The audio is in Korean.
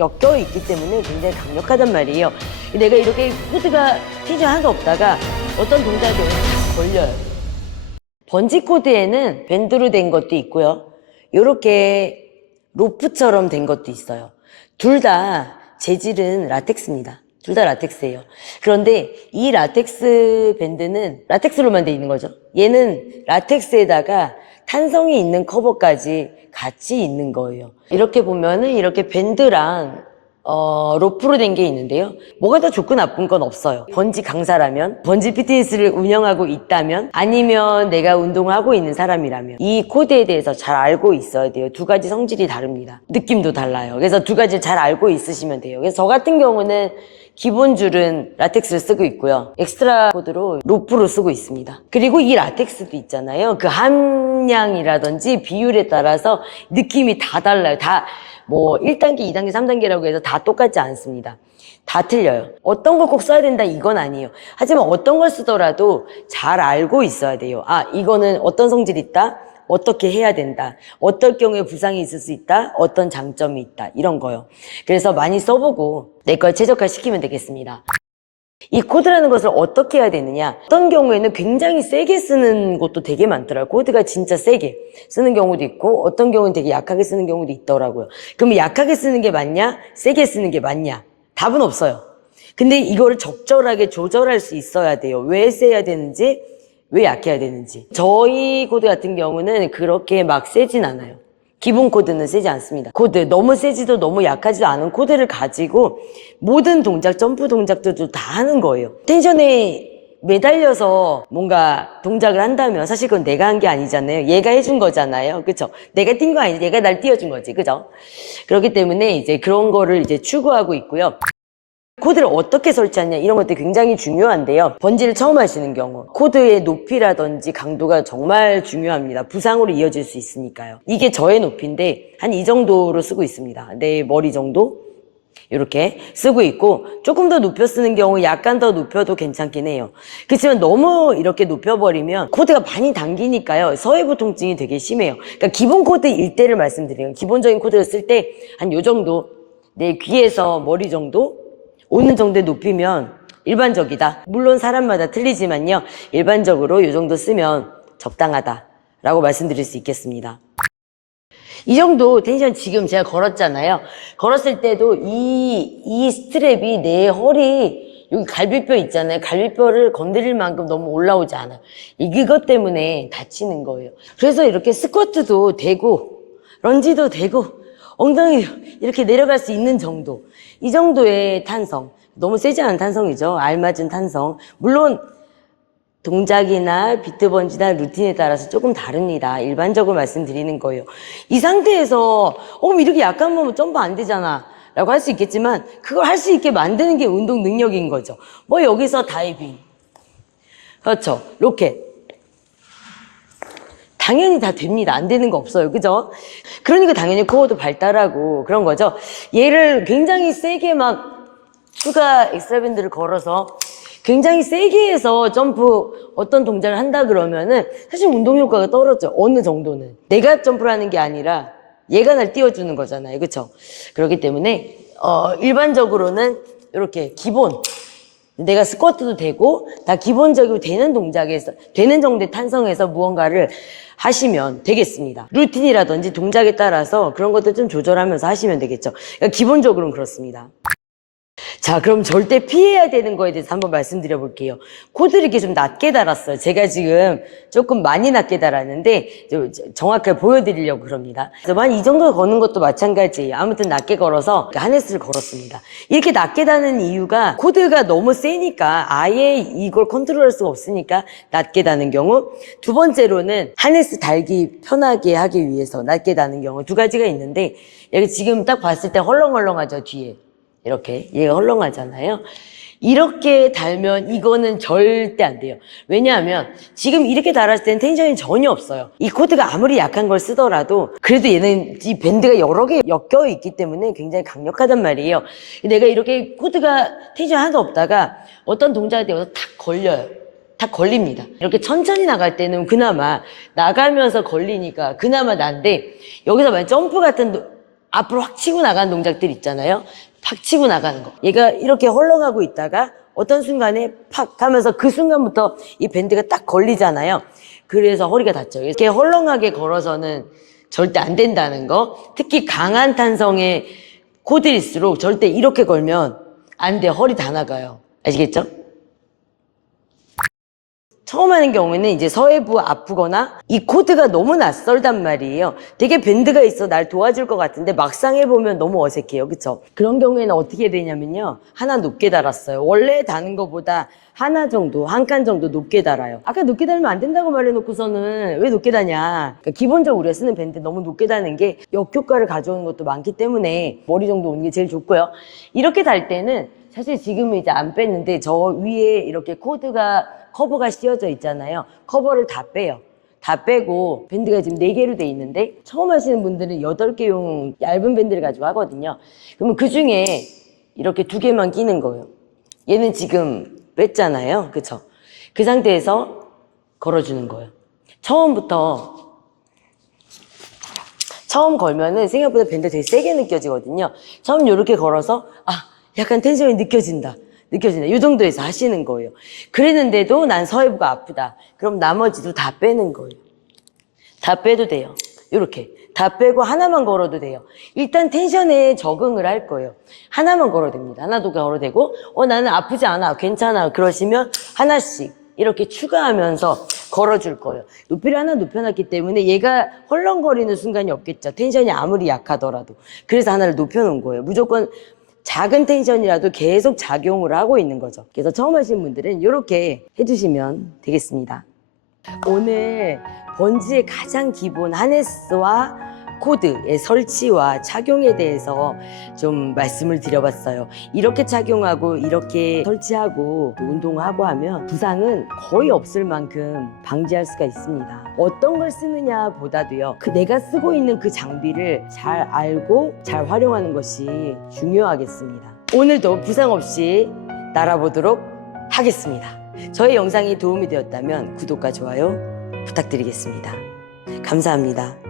엮여 있기 때문에 굉장히 강력하단 말이에요. 내가 이렇게 코드가 텐션이 하나도 없다가 어떤 동작에 걸려요. 번지 코드에는 밴드로 된 것도 있고요. 이렇게 로프처럼 된 것도 있어요. 둘 다 재질은 라텍스입니다. 둘 다 라텍스예요. 그런데 이 라텍스 밴드는 라텍스로만 돼 있는 거죠. 얘는 라텍스에다가 탄성이 있는 커버까지 같이 있는 거예요. 이렇게 보면은 이렇게 밴드랑 로프로 된 게 있는데요. 뭐가 더 좋고 나쁜 건 없어요. 번지 강사라면, 번지 피트니스를 운영하고 있다면, 아니면 내가 운동을 하고 있는 사람이라면 이 코드에 대해서 잘 알고 있어야 돼요. 두 가지 성질이 다릅니다. 느낌도 달라요. 그래서 두 가지를 잘 알고 있으시면 돼요. 그래서 저 같은 경우는 기본 줄은 라텍스를 쓰고 있고요. 엑스트라 코드로 로프로 쓰고 있습니다. 그리고 이 라텍스도 있잖아요. 그 함량이라든지 비율에 따라서 느낌이 다 달라요. 다 뭐 1단계, 2단계, 3단계라고 해서 다 똑같지 않습니다. 다 틀려요. 어떤 걸 꼭 써야 된다 이건 아니에요. 하지만 어떤 걸 쓰더라도 잘 알고 있어야 돼요. 아, 이거는 어떤 성질이 있다. 어떻게 해야 된다. 어떨 경우에 부상이 있을 수 있다. 어떤 장점이 있다. 이런 거요. 그래서 많이 써보고 내 걸 최적화시키면 되겠습니다. 이 코드라는 것을 어떻게 해야 되느냐. 어떤 경우에는 굉장히 세게 쓰는 것도 되게 많더라고요. 코드가 진짜 세게 쓰는 경우도 있고 어떤 경우는 되게 약하게 쓰는 경우도 있더라고요. 그럼 약하게 쓰는 게 맞냐? 세게 쓰는 게 맞냐? 답은 없어요. 근데 이거를 적절하게 조절할 수 있어야 돼요. 왜 세야 되는지, 왜 약해야 되는지. 저희 코드 같은 경우는 그렇게 막 세진 않아요. 기본 코드는 세지 않습니다. 코드 너무 세지도 너무 약하지도 않은 코드를 가지고 모든 동작, 점프 동작들도 다 하는 거예요. 텐션에 매달려서 뭔가 동작을 한다면 사실 그건 내가 한 게 아니잖아요. 얘가 해준 거잖아요. 그쵸? 내가 뛴 거 아니지. 얘가 날 띄워준 거지. 그죠? 그렇기 때문에 이제 그런 거를 이제 추구하고 있고요. 코드를 어떻게 설치하냐 이런 것들이 굉장히 중요한데요. 번지를 처음 하시는 경우 코드의 높이라든지 강도가 정말 중요합니다. 부상으로 이어질 수 있으니까요. 이게 저의 높이인데 한 이 정도로 쓰고 있습니다. 내 머리 정도 이렇게 쓰고 있고 조금 더 높여 쓰는 경우 약간 더 높여도 괜찮긴 해요. 그렇지만 너무 이렇게 높여버리면 코드가 많이 당기니까요. 서해부 통증이 되게 심해요. 그러니까 기본 코드일 때를 말씀드려요. 기본적인 코드를 쓸 때 한 요 정도 내 귀에서 머리 정도 오는 정도에 높이면 일반적이다. 물론 사람마다 틀리지만요. 일반적으로 이 정도 쓰면 적당하다라고 말씀드릴 수 있겠습니다. 이 정도 텐션 지금 제가 걸었잖아요. 걸었을 때도 이 스트랩이 내 허리 여기 갈비뼈 있잖아요. 갈비뼈를 건드릴 만큼 너무 올라오지 않아요. 이것 때문에 다치는 거예요. 그래서 이렇게 스쿼트도 되고 런지도 되고 엉덩이 이렇게 내려갈 수 있는 정도. 이 정도의 탄성. 너무 세지 않은 탄성이죠. 알맞은 탄성. 물론 동작이나 비트번지나 루틴에 따라서 조금 다릅니다. 일반적으로 말씀드리는 거예요. 이 상태에서 이렇게 약간 보면 점프 안 되잖아 라고 할 수 있겠지만 그걸 할 수 있게 만드는 게 운동 능력인 거죠. 뭐 여기서 다이빙. 그렇죠. 로켓. 당연히 다 됩니다. 안 되는 거 없어요. 그죠? 그러니까 당연히 코어도 발달하고 그런 거죠. 얘를 굉장히 세게 막 추가 엑스트라 밴드를 걸어서 굉장히 세게 해서 점프 어떤 동작을 한다 그러면은 사실 운동 효과가 떨어져요. 어느 정도는. 내가 점프를 하는 게 아니라 얘가 날 띄워주는 거잖아요. 그렇죠? 그렇기 때문에 일반적으로는 이렇게 기본 내가 스쿼트도 되고 다 기본적으로 되는 동작에서 되는 정도의 탄성에서 무언가를 하시면 되겠습니다. 루틴이라든지 동작에 따라서 그런 것들 좀 조절하면서 하시면 되겠죠. 그러니까 기본적으로는 그렇습니다. 자, 그럼 절대 피해야 되는 거에 대해서 한번 말씀드려 볼게요. 코드를 이렇게 좀 낮게 달았어요. 제가 지금 조금 많이 낮게 달았는데 정확하게 보여드리려고 그럽니다. 그래서 한 이 정도 거는 것도 마찬가지예요. 아무튼 낮게 걸어서 하네스를 걸었습니다. 이렇게 낮게 다는 이유가 코드가 너무 세니까 아예 이걸 컨트롤할 수가 없으니까 낮게 다는 경우, 두 번째로는 하네스 달기 편하게 하기 위해서 낮게 다는 경우 두 가지가 있는데 여기 지금 딱 봤을 때 헐렁헐렁하죠, 뒤에. 이렇게 얘가 헐렁하잖아요. 이렇게 달면 이거는 절대 안 돼요. 왜냐하면 지금 이렇게 달았을 때는 텐션이 전혀 없어요. 이 코드가 아무리 약한 걸 쓰더라도 그래도 얘는 이 밴드가 여러 개 엮여 있기 때문에 굉장히 강력하단 말이에요. 내가 이렇게 코드가 텐션이 하나도 없다가 어떤 동작에 대해서 탁 걸려요. 다 걸립니다. 이렇게 천천히 나갈 때는 그나마 나가면서 걸리니까 그나마 난데 여기서 만약 점프 같은 앞으로 확 치고 나가는 동작들 있잖아요. 팍 치고 나가는 거. 얘가 이렇게 헐렁하고 있다가 어떤 순간에 팍 하면서 그 순간부터 이 밴드가 딱 걸리잖아요. 그래서 허리가 다쳐요. 이렇게 헐렁하게 걸어서는 절대 안 된다는 거. 특히 강한 탄성의 코드일수록 절대 이렇게 걸면 안 돼. 허리 다 나가요. 아시겠죠? 처음 하는 경우에는 이제 서해부 아프거나 이 코드가 너무 낯설단 말이에요. 되게 밴드가 있어 날 도와줄 것 같은데 막상 해보면 너무 어색해요. 그쵸? 그런 경우에는 어떻게 되냐면요. 하나 높게 달았어요. 원래 다는 것보다 하나 정도, 한 칸 정도 높게 달아요. 아까 높게 달면 안 된다고 말해놓고서는 왜 높게 다냐. 그러니까 기본적으로 우리가 쓰는 밴드 너무 높게 다는 게 역효과를 가져오는 것도 많기 때문에 머리 정도 오는 게 제일 좋고요. 이렇게 달 때는 사실 지금은 이제 안 뺐는데 저 위에 이렇게 코드가 커버가 씌워져 있잖아요. 커버를 다 빼요. 다 빼고 밴드가 지금 4개로 돼 있는데 처음 하시는 분들은 8개용 얇은 밴드를 가지고 하거든요. 그러면 그 중에 이렇게 2개만 끼는 거예요. 얘는 지금 뺐잖아요. 그쵸? 그 상태에서 걸어주는 거예요. 처음 걸면은 생각보다 밴드 되게 세게 느껴지거든요. 처음 이렇게 걸어서 약간 텐션이 느껴진다. 이 정도에서 하시는 거예요. 그랬는데도 난 서해부가 아프다. 그럼 나머지도 다 빼는 거예요. 다 빼도 돼요. 이렇게 다 빼고 하나만 걸어도 돼요. 일단 텐션에 적응을 할 거예요. 하나만 걸어도 됩니다. 하나도 걸어도 되고 나는 아프지 않아. 괜찮아. 그러시면 하나씩 이렇게 추가하면서 걸어줄 거예요. 높이를 하나 높여놨기 때문에 얘가 헐렁거리는 순간이 없겠죠. 텐션이 아무리 약하더라도. 그래서 하나를 높여놓은 거예요. 무조건 작은 텐션이라도 계속 작용을 하고 있는 거죠. 그래서 처음 하시는 분들은 이렇게 해주시면 되겠습니다. 오늘 번지의 가장 기본 하네스와 코드의 설치와 착용에 대해서 좀 말씀을 드려봤어요. 이렇게 착용하고 이렇게 설치하고 운동하고 하면 부상은 거의 없을 만큼 방지할 수가 있습니다. 어떤 걸 쓰느냐 보다도요. 내가 쓰고 있는 그 장비를 잘 알고 잘 활용하는 것이 중요하겠습니다. 오늘도 부상 없이 날아보도록 하겠습니다. 저의 영상이 도움이 되었다면 구독과 좋아요 부탁드리겠습니다. 감사합니다.